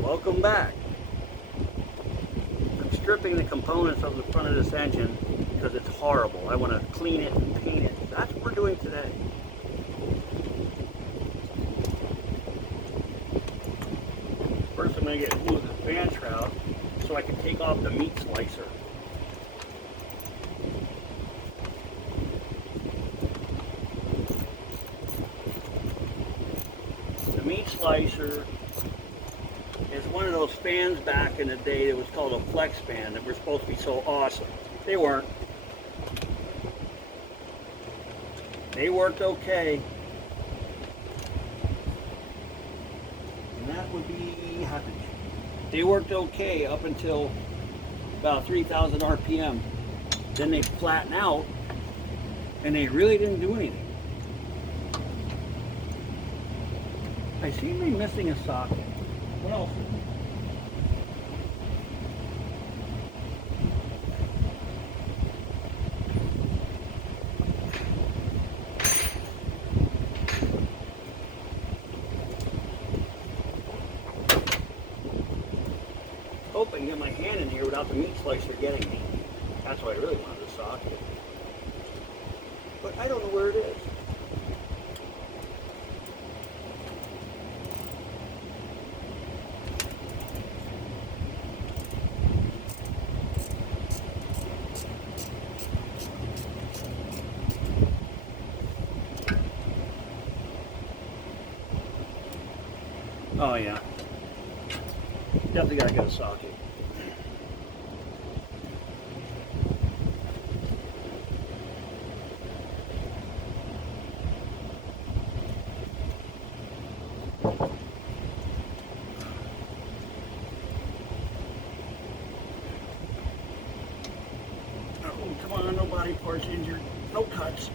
Welcome back. I'm stripping the components of the front of this engine because it's horrible. I want to clean it and paint it. That's what we're doing today. First I'm going to get hold of the fan shroud so I can take off the meat slicer. The meat slicer is one of those fans back in the day that was called a flex fan that were supposed to be so awesome. They weren't. They worked okay. And that would be happy. They worked okay up until about 3,000 RPM. Then they flatten out and they really didn't do anything. I seem to be missing a socket. What else? Hope I can get my hand in here without the meat slicer getting me. That's why I really wanted a socket. But I don't know where it is. Oh yeah. Definitely gotta get a socket. Oh, come on, no body parts injured, no cuts.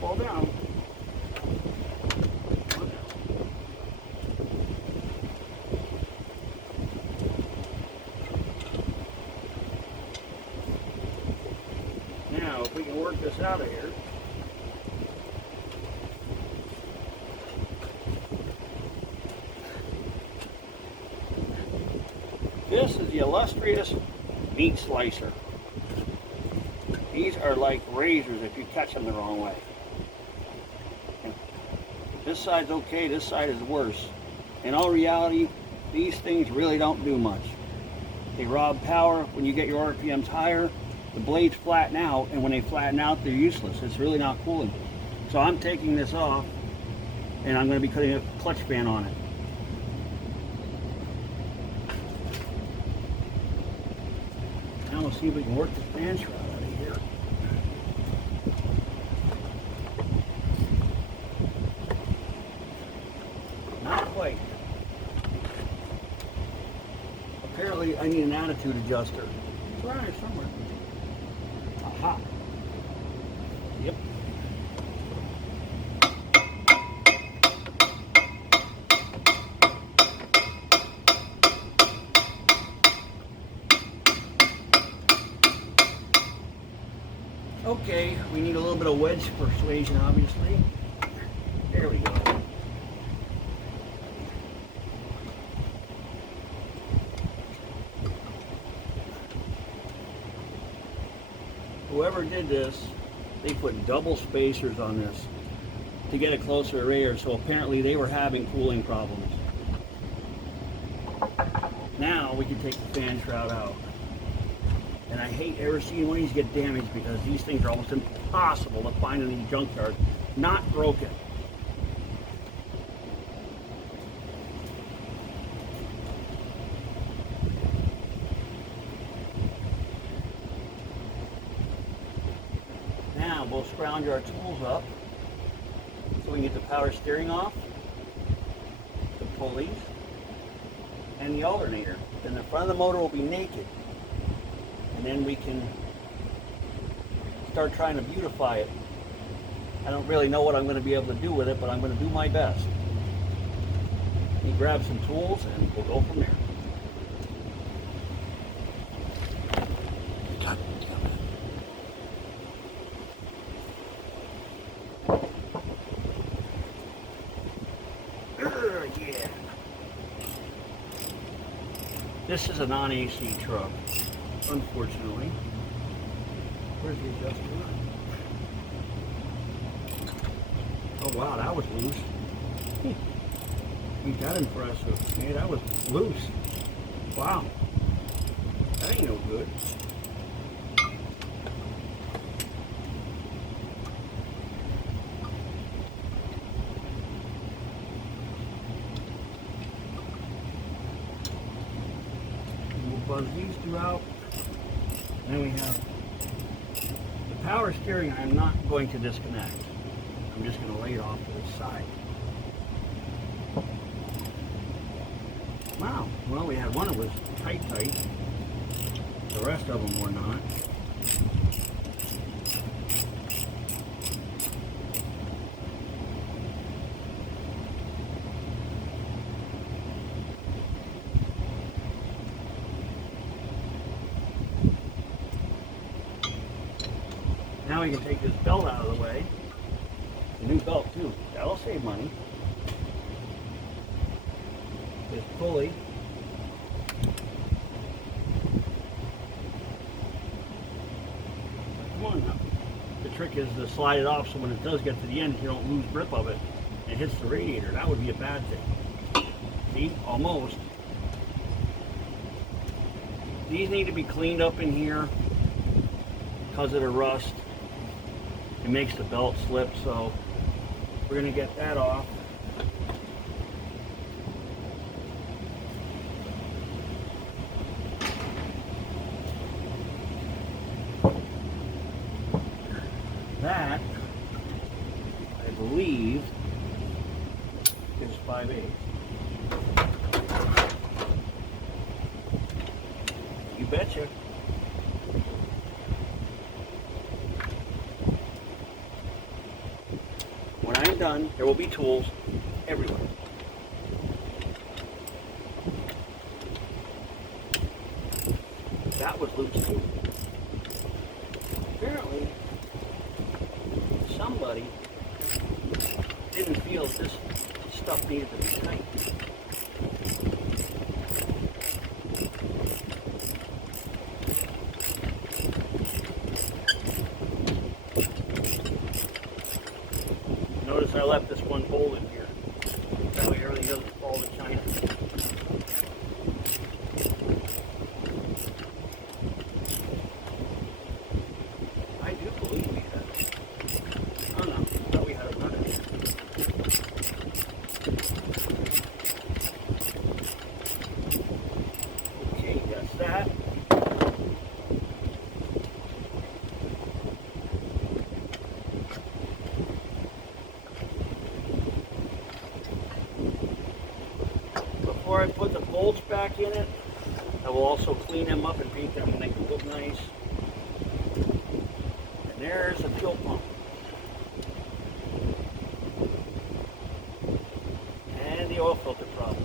Fall down. Now, if we can work this out of here. This is the illustrious meat slicer. These are like razors if you catch them the wrong way. This side's okay, this side is worse. In all reality, these things really don't do much. They rob power. When you get your RPMs higher, the blades flatten out, and when they flatten out, they're useless. It's really not cooling. So I'm taking this off, and I'm going to be putting a clutch fan on it. Now we'll see if we can work the fan shroud out of here. Not quite. Apparently, I need an attitude adjuster. It's around here somewhere. Aha. Yep. Okay, we need a little bit of wedge persuasion, obviously. There we go. Whoever did this, they put double spacers on this to get a closer array, so apparently they were having cooling problems. Now we can take the fan shroud out. And I hate ever seeing one of these get damaged because these things are almost impossible to find in these junkyards, not broken. we'll scrounge our tools up so we can get the power steering off, the pulleys, and the alternator. Then the front of the motor will be naked. And then we can start trying to beautify it. I don't really know what I'm going to be able to do with it, but I'm going to do my best. Let me grab some tools and we'll go from there. God damn it. Yeah. This is a non-AC truck, unfortunately. Where's the adjuster? Oh wow, that was loose. Ain't that impressive? Man, that was loose. Wow. That ain't no good. And we'll buzz these throughout. And then we have the power steering. I'm not going to disconnect. I'm just going to lay it off to the side. Wow, well we had one that was tight. The rest of them were not. Now we can take this belt out of the way. A new belt too, that'll save money. This pulley. Come on now. The trick is to slide it off so when it does get to the end, you don't lose grip of it. It hits the radiator. That would be a bad thing. See? Almost. These need to be cleaned up in here because of the rust. It makes the belt slip, so we're going to get that off. That, I believe, is 5/8. You betcha. When I'm done, there will be tools everywhere. That was loose too. Apparently, somebody didn't feel this stuff needed to be tight. Notice I left this one bolt in here. That way everything doesn't fall to China. I do believe we had it. Oh no, I thought we had a runner. Okay, that's that. Before I put the bolts back in it, I will also clean them up and paint them and make them look nice. And there's the fuel pump. And the oil filter problem.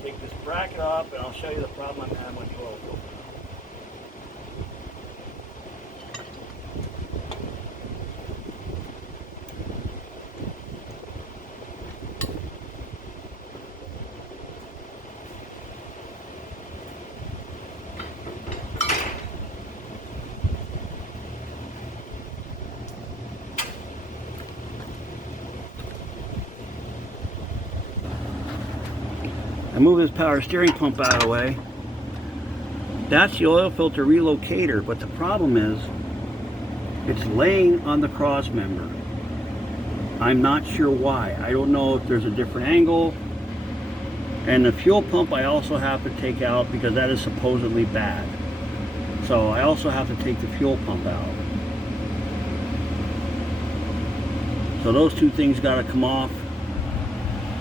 Take this bracket off and I'll show you the problem I'm having with the oil filter. I move this power steering pump out of the way. That's the oil filter relocator, but the problem is it's laying on the cross member. I'm not sure why. I don't know if there's a different angle. And the fuel pump I also have to take out because that is supposedly bad. So I also have to take the fuel pump out. So those two things got to come off.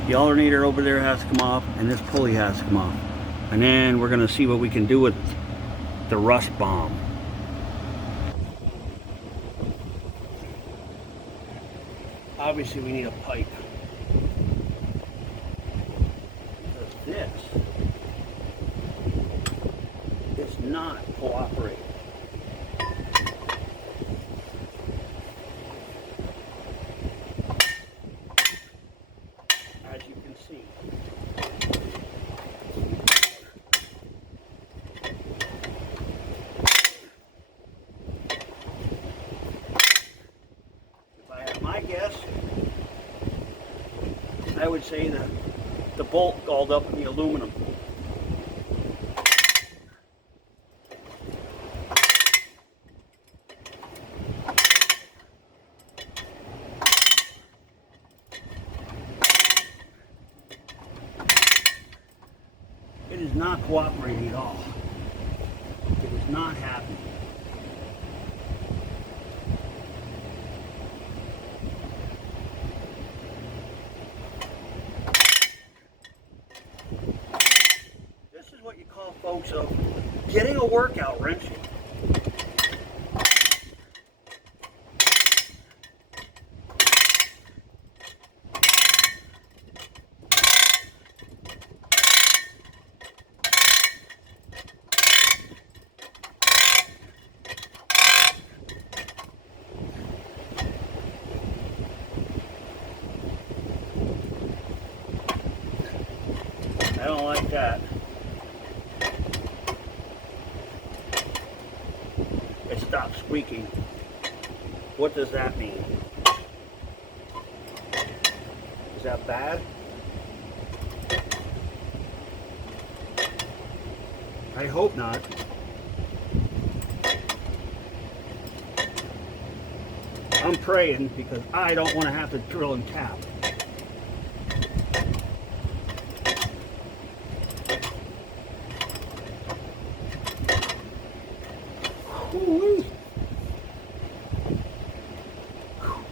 The alternator over there has to come off, and this pulley has to come off. And then we're going to see what we can do with the rust bomb. Obviously we need a pipe. Because this is not cooperating. As you can see. If I had my guess, I would say the bolt galled up in the aluminum. It is not cooperating at all. It is not happening. This is what you call, folks, of getting a workout wrenching. I don't like that. It stopped squeaking. What does that mean? Is that bad? I hope not. I'm praying because I don't want to have to drill and tap. Ooh-wee.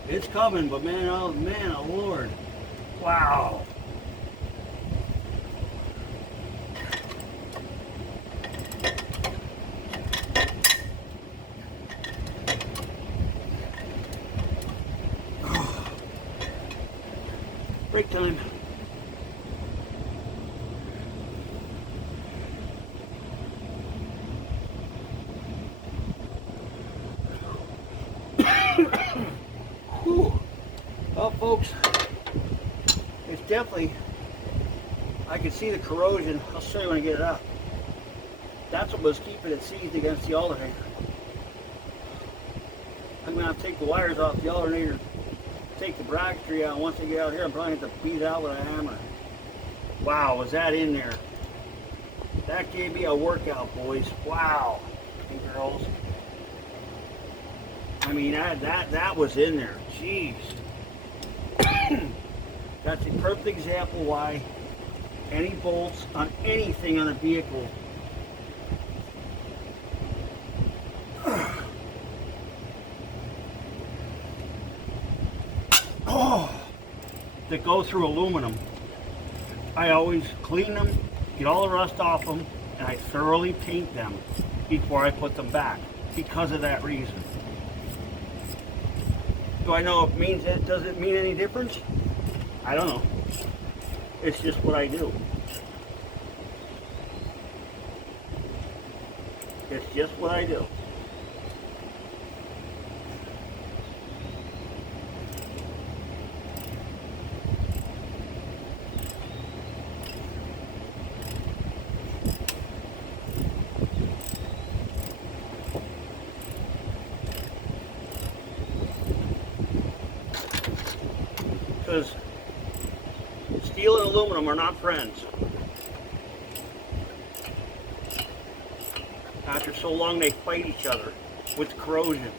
It's coming, but man, oh Lord. Wow. Break time. Well, folks, it's definitely, I can see the corrosion. I'll show you when I get it out. That's what was keeping it seized against the alternator. I'm going to have to take the wires off the alternator, take the bracketry out. Once I get out here, I'm probably going to have to beat it out with a hammer. Wow, was that in there? That gave me a workout, boys. Wow. And girls. I mean, that was in there. Jeez. That's a perfect example why any bolts on anything on a vehicle that go through aluminum, I always clean them, get all the rust off them, and I thoroughly paint them before I put them back because of that reason. Do I know does it mean any difference? I don't know. It's just what I do. It's just what I do. Because steel and aluminum are not friends. After so long, they fight each other with corrosion.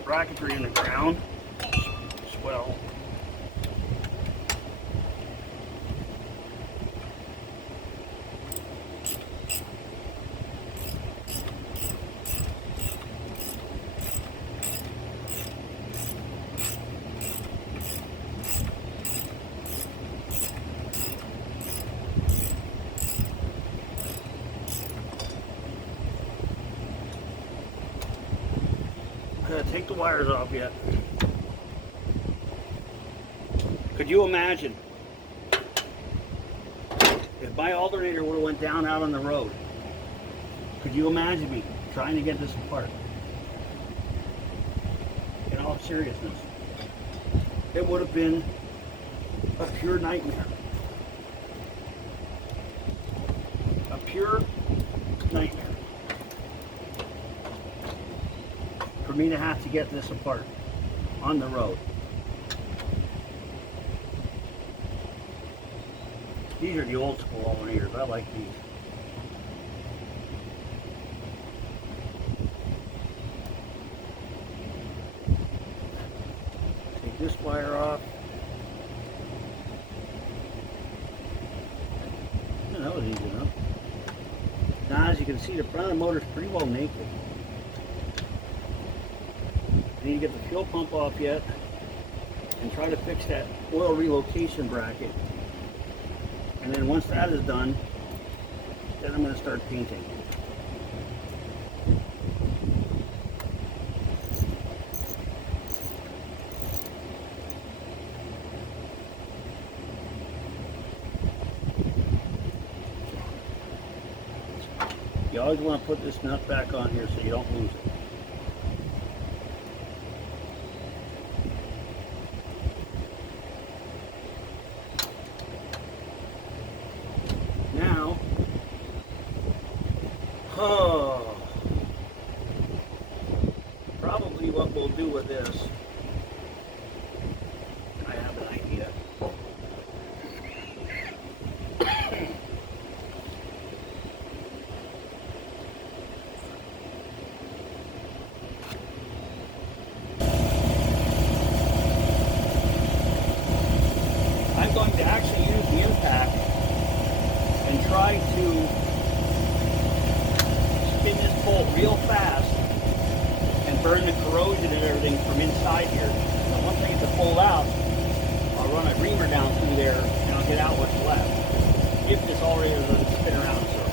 put bracketry in the ground as well. Take the wires off yet. Could you imagine if my alternator would have went down out on the road? Could you imagine me trying to get this apart? In all seriousness, it would have been a pure nightmare. A pure nightmare. For me to have to get this apart on the road. These are the old school alternators. I like these. Take this wire off. Yeah, that was easy enough. Now, as you can see, the front of the motor is pretty well naked. I need to get the fuel pump off yet and try to fix that oil relocation bracket. And then once that is done, then I'm going to start painting. You always want to put this nut back on here so you don't lose it. Oh, probably what we'll do with this, I have an idea. I'm going to actually use the impact and try to spin this bolt real fast and burn the corrosion and everything from inside here. Now once I get the bolt out, I'll run a reamer down through there and I'll get out what's left. If this already doesn't spin around in circles.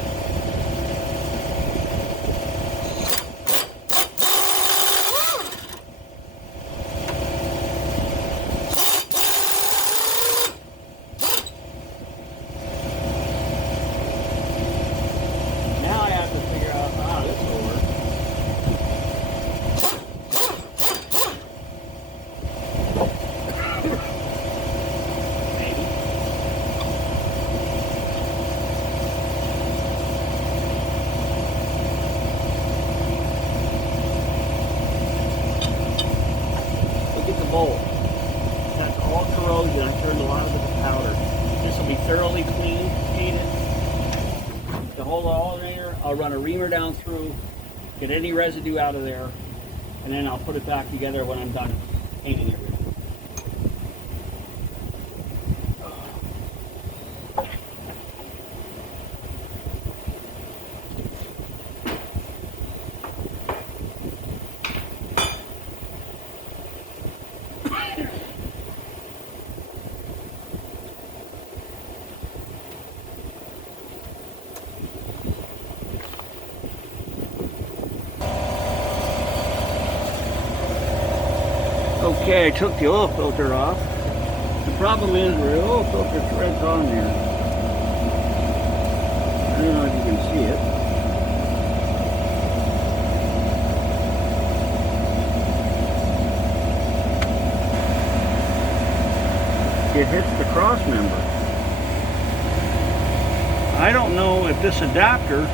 Bolt. That's all corrosion. I turned a lot of it to powder. This will be thoroughly clean, painted. The whole alternator, I'll run a reamer down through, get any residue out of there, and then I'll put it back together when I'm done painting everything. Okay, I took the oil filter off. The problem is the oil filter thread's on there. I don't know if you can see it. It hits the cross member. I don't know if this adapter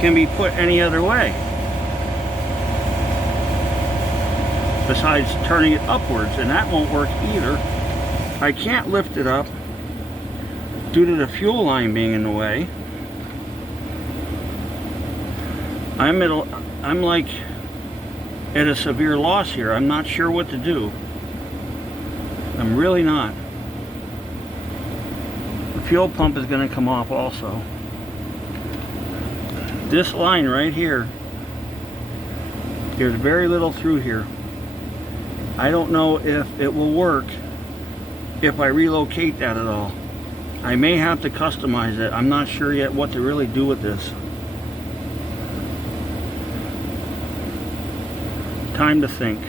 can be put any other way besides turning it upwards, and that won't work either. I can't lift it up due to the fuel line being in the way. I'm like at a severe loss here. I'm not sure what to do. I'm really not. The fuel pump is going to come off also. This line right here, there's very little through here. I don't know if it will work if I relocate that at all. I may have to customize it. I'm not sure yet what to really do with this. Time to think.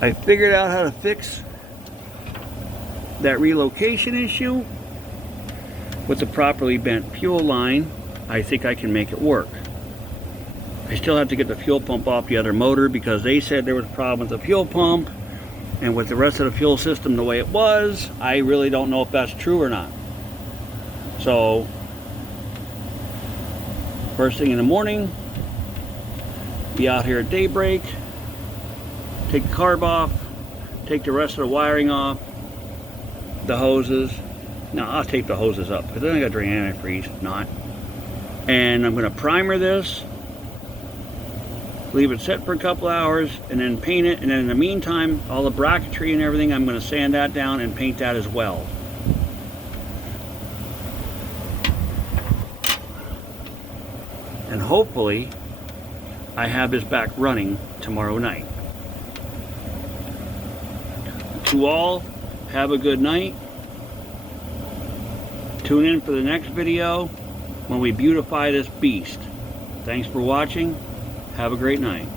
I figured out how to fix that relocation issue with the properly bent fuel line. I think I can make it work. I still have to get the fuel pump off the other motor because they said there was a problem with the fuel pump, and with the rest of the fuel system the way it was, I really don't know if that's true or not. So first thing in the morning, be out here at daybreak, take the carb off, take the rest of the wiring off, the hoses. No, I'll take the hoses up because then I got to drain antifreeze, not. And I'm going to primer this, leave it set for a couple hours, and then paint it. And then in the meantime, all the bracketry and everything, I'm going to sand that down and paint that as well. And hopefully I have this back running tomorrow night. To all, have a good night. Tune in for the next video when we beautify this beast. Thanks for watching. Have a great night.